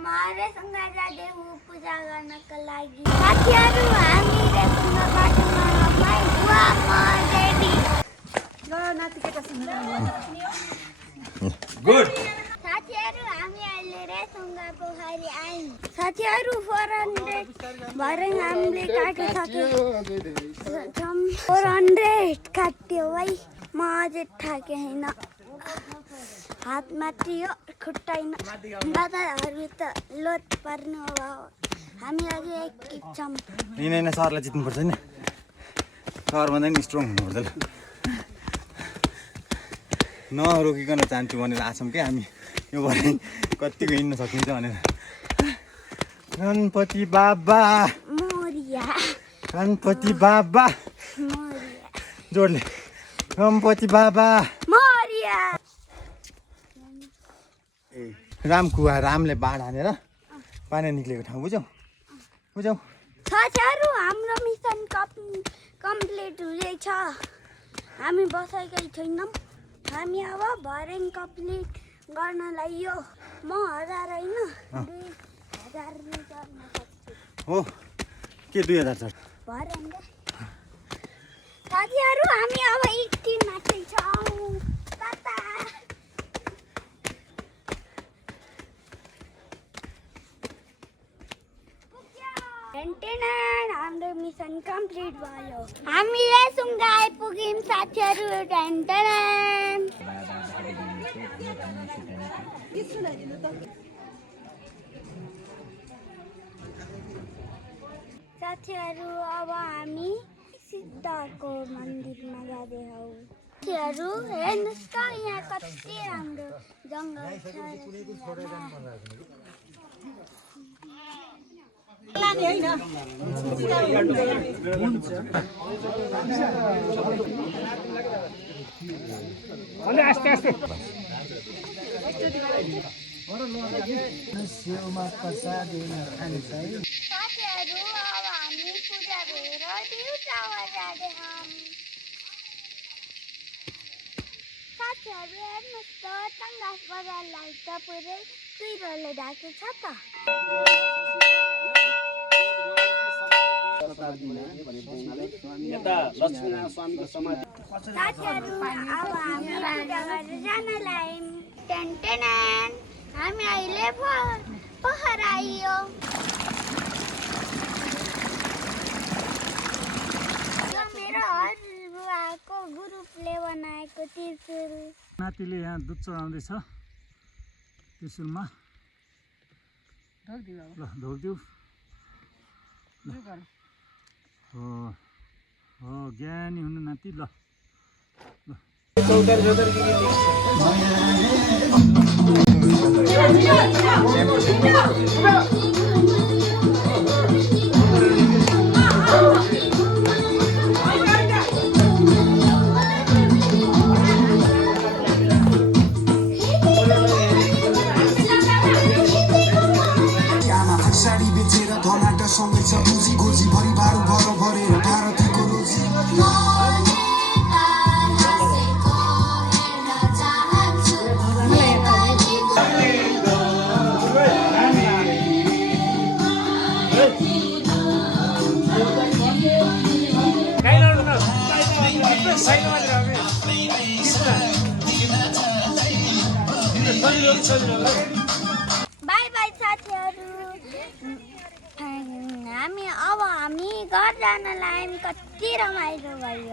रेसुङ्ग जाँदैछौँ पूजा गर्नको लागि। साथीहरू हामी रेसुङ्ग बाटोमा रेडी। गुड साथीहरू हामी अहिले रेसुङ्ग पोखरी आयौँ। साथीहरू 400 भरे हामीले काटिसक्यौँ। 400 काट्यो है। म अझै थाकेँ होइन, हात मात्रियो खुट्टाइन। दादाहरू त लोड पर्नु भयो। हामी अझै एक छौँ। यिनै सरलाई जित्नुपर्छ नि, सरभन्दा नि स्ट्रङ हुनुपर्छ। नरोकिकन चाहन्छु भनेर आछौँ क्या हामी। यो भरे कतिको हिँड्न सकिन्छ भनेर। गणपति बाबा मोरिया, गणपति बाबा मोरिया, जोडले गणपति बाबा मोरिया। रामकुवा, रामले बाढ हानेर पानी निक्लेको ठाउँ बुझ्यौ बुझ्यौ। साथीहरू हाम्रो मिसन कम्प्लिट हुँदैछ। हामी बसेकै छैनौँ। हामी अब भर्याङ कम्प्लिट गर्न लाग्यो। म 1000 होइन 2000 चढ्न सक्छु। हो के 2000 चढ भर्याङ। साथीहरू हामी अब 18 माथि छौँ। कता हाम्रो मिसन कम्प्लिट भयो। हामी रेसुङ्ग आइपुग्यौँ साथीहरू। साथीहरू अब हामी सिद्धको मन्दिरमा जाँदैछौँ। साथीहरू हेर्नुहोस् त यहाँ कति राम्रो जङ्गल छ। साथीहरू अब हामी पूजा गरेर भ्यू टावर जाँदैछौँ। साथीहरू हेर्नुहोस् त चङ्गास बजारलाई त पुरै कुहिरोले ढाकेको छ त। साथीहरू अब हामी पूजा गरेर जान लाग्यौँ। हामी अहिले पोखरा आइयो। यो मेरो हजुरबुवाको ग्रुपले बनाएको त्रिशुल। नातिले यहाँ दुध चढाउँदैछ त्रिशुलमा। ल धोकिदेऊ। हो ज्ञानी हुनु नाति। ल साडी बेचेर धनाटा सँगै छ बुझी गोजी भरि बारु भर भरेर भारतीको रोजी। बाई बाई साथीहरू। हामी घर जान लाग्यौँ। कति रमाइलो भयो।